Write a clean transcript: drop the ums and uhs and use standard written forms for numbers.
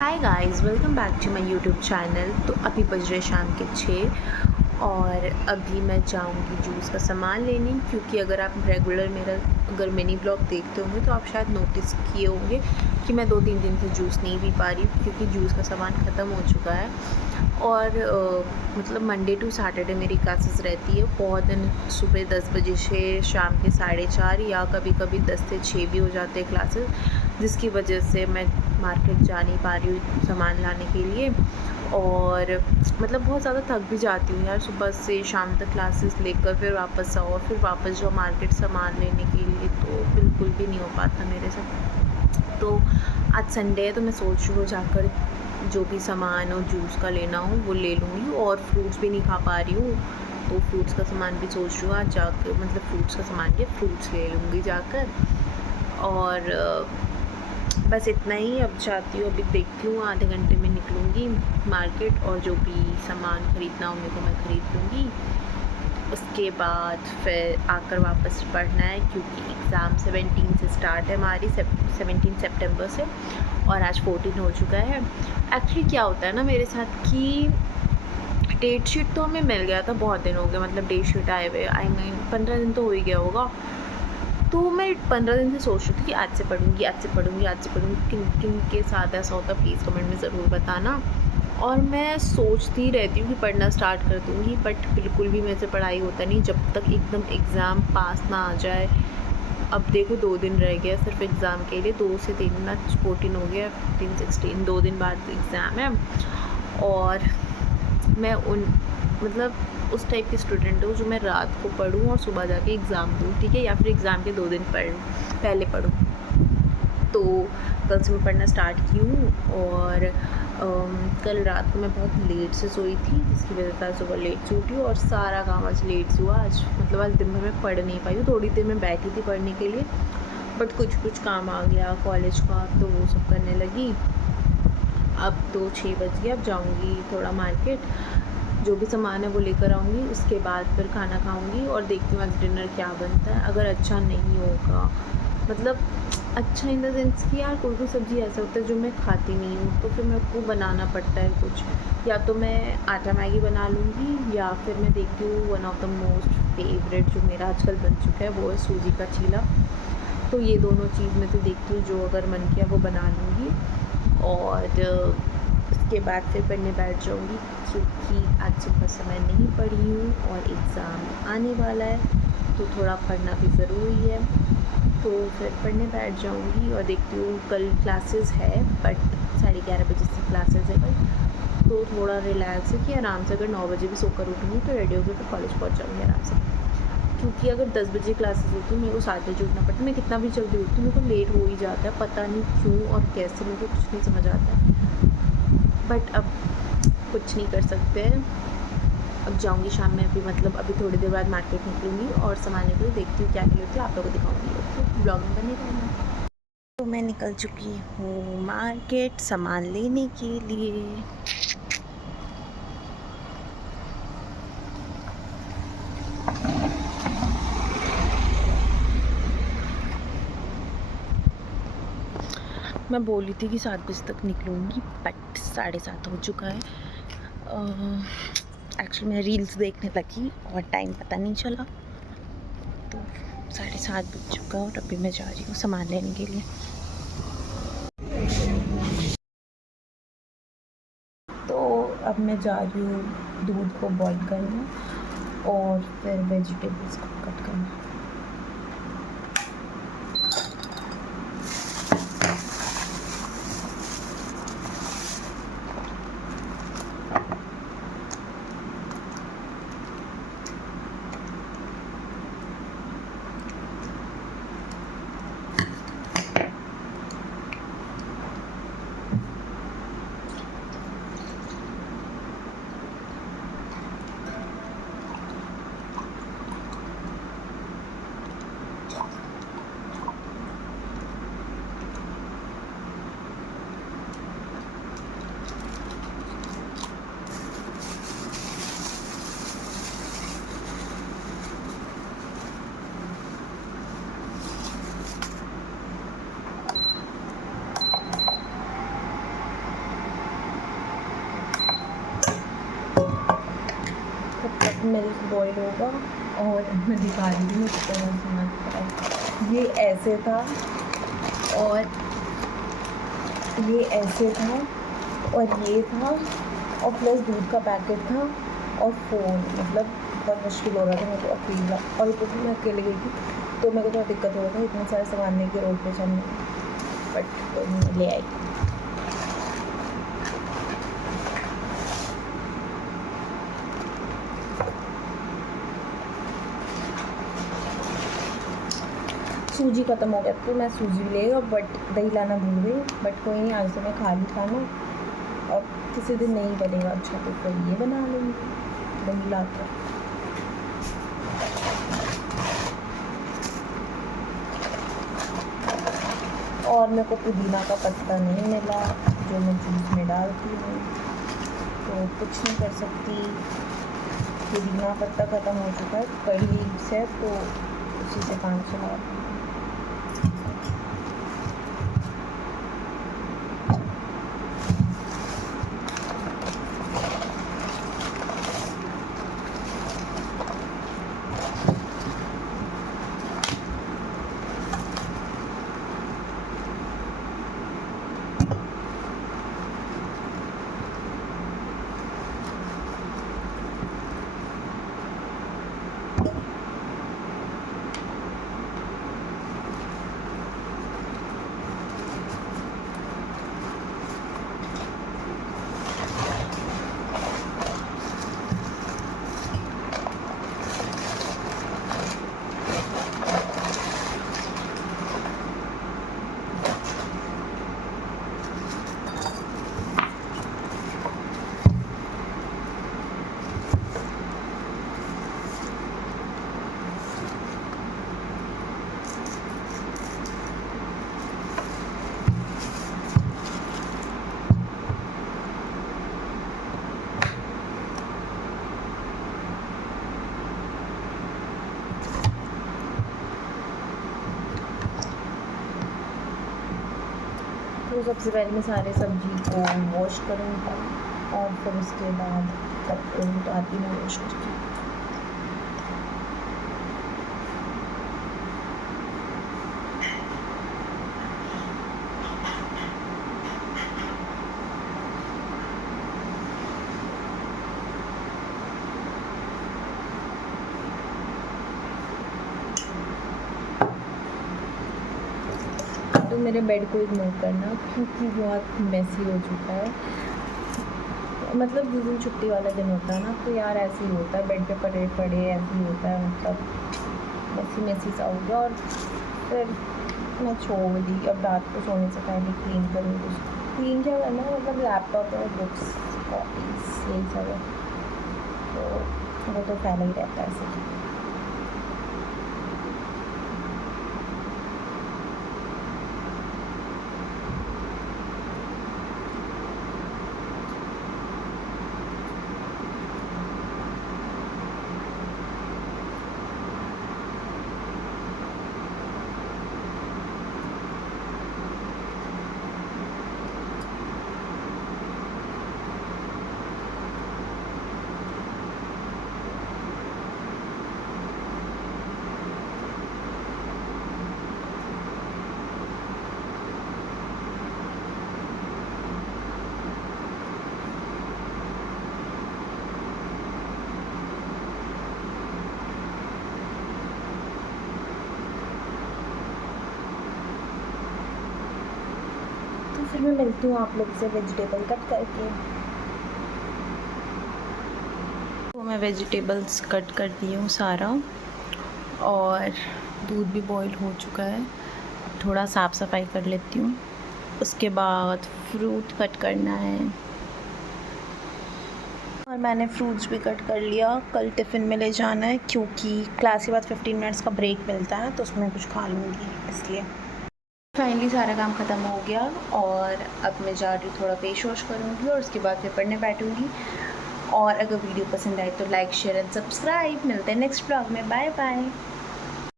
Hi guys, welcome back to my YouTube channel. तो अभी बज रहे शाम के 6 और अभी मैं जाऊंगी जूस का सामान लेने, क्योंकि अगर आप रेगुलर मेरा मिनी ब्लॉग देखते होंगे तो आप शायद नोटिस किए होंगे कि मैं 2-3 दिन से जूस नहीं पी पा रही, क्योंकि जूस का सामान ख़त्म हो चुका है। और मतलब मंडे टू सैटरडे मेरी क्लासेस रहती है। बहुत दिन सुबह 10 बजे से शाम के 4:30 या कभी कभी 10 से 6 भी हो जाते हैं क्लासेस, जिसकी वजह से मैं मार्केट जा नहीं पा रही हूँ सामान लाने के लिए। और मतलब बहुत ज़्यादा थक भी जाती हूँ यार, सुबह से शाम तक क्लासेस लेकर फिर वापस आओ, फिर वापस जाओ मार्केट सामान लेने के लिए, तो बिल्कुल भी नहीं हो पाता मेरे से। तो आज संडे है तो मैं सोच रही हूँ जाकर जो भी सामान और जूस का लेना हो वो ले लूँगी। और फ्रूट्स भी नहीं खा पा रही हूँ, तो फ्रूट्स का सामान भी सोच रही हूँ आज जाकर, मतलब फ्रूट्स का सामान क्या, फ्रूट्स ले लूँगी जाकर। और बस इतना ही। अब जाती हूँ, अभी देखती हूँ आधे घंटे में निकलूँगी मार्केट, और जो भी सामान ख़रीदना हो मेरे को मैं ख़रीद लूँगी। उसके बाद फिर आकर वापस पढ़ना है, क्योंकि एग्ज़ाम 17 से स्टार्ट है हमारी, 17 सितंबर से, और आज 14 हो चुका है। एक्चुअली क्या होता है ना मेरे साथ कि डेट शीट तो हमें मिल गया था, बहुत दिन हो गए, मतलब डेट शीट आए हुए आई मीन 15 दिन तो हो ही गया होगा। तो मैं 15 दिन से सोच रही थी कि आज से पढ़ूँगी, आज से पढ़ूँगी, आज से पढ़ूँगी। किन किन के साथ ऐसा होता है प्लीज़ कमेंट में ज़रूर बताना। और मैं सोचती रहती हूँ कि पढ़ना स्टार्ट कर दूँगी, बट बिल्कुल भी मेरे से पढ़ाई होता नहीं जब तक एकदम एग्ज़ाम पास ना आ जाए। अब देखो 2 दिन रह गया सिर्फ एग्ज़ाम के लिए, 2 से 3 ना 14 हो गया, 15 16, 2 दिन बाद एग्ज़ाम है। और मैं उन मतलब उस टाइप की स्टूडेंट हूँ जो मैं रात को पढूँ और सुबह जाके एग्ज़ाम दूँ, ठीक है, या फिर एग्ज़ाम के 2 दिन पहले पढूँ। तो कल से मैं पढ़ना स्टार्ट की हूँ। और कल रात को मैं बहुत लेट से सोई थी, जिसकी वजह से आज सुबह लेट से उठी और सारा काम आज लेट से हुआ। आज मतलब आज दिन भर मैं पढ़ नहीं पाई हूँ, थोड़ी देर मैं बैठी थी पढ़ने के लिए, बट कुछ काम आ गया कॉलेज का, तो वो सब करने लगी। अब तो 6 बज गए, अब जाऊँगी थोड़ा मार्केट, जो भी सामान है वो लेकर आऊँगी। उसके बाद फिर खाना खाऊँगी और देखती हूँ आज डिनर क्या बनता है। अगर अच्छा नहीं होगा, मतलब अच्छा इन द सेंस कि यार कोई सब्ज़ी ऐसा होता है जो मैं खाती नहीं हूँ, तो फिर मेरे को बनाना पड़ता है कुछ। या तो मैं आटा मैगी बना लूँगी, या फिर मैं देखती हूँ one of the most favourite जो मेरा आजकल बन चुका है वो है सूजी का चीला। तो ये दोनों चीज़ मैं तो देखती हूँ, जो अगर मन किया वो बना लूँगी। और उसके बाद फिर पढ़ने बैठ जाऊँगी, क्योंकि आज सुबह से मैं नहीं पढ़ी हूँ और एग्ज़ाम आने वाला है, तो थोड़ा पढ़ना भी ज़रूरी है। तो फिर पढ़ने बैठ जाऊँगी और देखती हूँ कल क्लासेस है, बट 11:30 बजे से क्लासेस है कल, तो थोड़ा रिलैक्स है कि आराम से अगर 9 बजे भी सोकर उठूँगी तो रेडी होकर फिर कॉलेज पहुँच जाऊँगी आराम से। क्योंकि अगर 10 बजे क्लासेस होती मेरे को 7 बजे उठना पड़ता, मैं कितना भी जल्दी उठती मेरे को लेट हो ही जाता है, पता नहीं क्यों और कैसे, मेरे को कुछ नहीं समझ आता है। बट अब कुछ नहीं कर सकते हैं। अब जाऊँगी शाम में, अभी मतलब अभी थोड़ी देर बाद मार्केट निकलूँगी और सामान निकलूँ, देखती हूँ क्या क्या लेती हूँ, आप लोगों को दिखाऊँगी। ओके, ब्लॉग में बने रहना। तो मैं निकल चुकी हूँ मार्केट सामान लेने के लिए। मैं बोली थी कि 7 बजे तक निकलूँगी, बट 7:30 हो चुका है। एक्चुअली मैं रील्स देखने लगी और टाइम पता नहीं चला, तो 7:30 बज चुका और अभी मैं जा रही हूँ सामान लेने के लिए। तो अब मैं जा रही हूँ दूध को बॉईल करना और फिर वेजिटेबल्स को कट करना। मिल्क बॉईल होगा और मैं दिखा रही हूँ सामान। ये ऐसे था और ये ऐसे था और ये था और प्लस दूध का पैकेट था और फ़ोन। मतलब बहुत मुश्किल हो रहा था मेरे को अकेला, और ऊपर से मैं अकेले गई थी तो मेरे को थोड़ा दिक्कत हो रहा था इतना सारा सामान लेके रोड पे चलने में, बट तो मैं ले आई। सूजी ख़त्म हो गया तो मैं सूजी लेगा, बट दही लाना भूल गई। बट कोई नहीं, आज तो मैं खा ली था ना, अब किसी दिन नहीं बनेगा अच्छा तो फिर ये बना लूँगी दही लाकर। और मेरे को पुदीना का पत्ता नहीं मिला जो मैं जूस में डालती हूँ, तो कुछ नहीं कर सकती। पुदीना पत्ता ख़त्म हो चुका है, कड़ी लीव्स है तो उसी से काम चला। तो सबसे पहले मैं सारे सब्जी को वॉश करूँगी और फिर उसके बाद उतारती हूँ वॉश करके। तो मेरे बेड को इग्नोर करना क्योंकि बहुत मैसी हो चुका है। मतलब जिस दिन छुट्टी वाला दिन होता है ना तो यार ऐसे ही होता है, बेड पे पड़े पड़े ऐसे ही होता है, मतलब मैसी मैसी सा हो गया। और फिर मैं छोड़ दी, अब रात को सोने से पहले क्लीन करूँगी। क्लीन क्या करना है, मतलब लैपटॉप और बुक्स कॉपीज यही सब है, तो वो तो फैला ही रहता है ऐसे। फिर मैं मिलती हूँ आप लोग से वेजिटेबल कट करके। तो मैं वेजिटेबल्स कट कर दी हूँ सारा, और दूध भी बॉईल हो चुका है। थोड़ा साफ़ सफाई कर लेती हूँ, उसके बाद फ्रूट कट करना है। और मैंने फ्रूट्स भी कट कर लिया, कल टिफ़िन में ले जाना है क्योंकि क्लास के बाद 15 मिनट्स का ब्रेक मिलता है तो उसमें कुछ खा लूँगी इसलिए। फाइनली सारा काम ख़त्म हो गया और अब मैं जा रही हूँ, थोड़ा फेस वॉश करूँगी और उसके बाद फिर पढ़ने बैठूँगी। और अगर वीडियो पसंद आए तो लाइक शेयर एंड सब्सक्राइब। मिलते हैं नेक्स्ट ब्लॉग में, बाय बाय।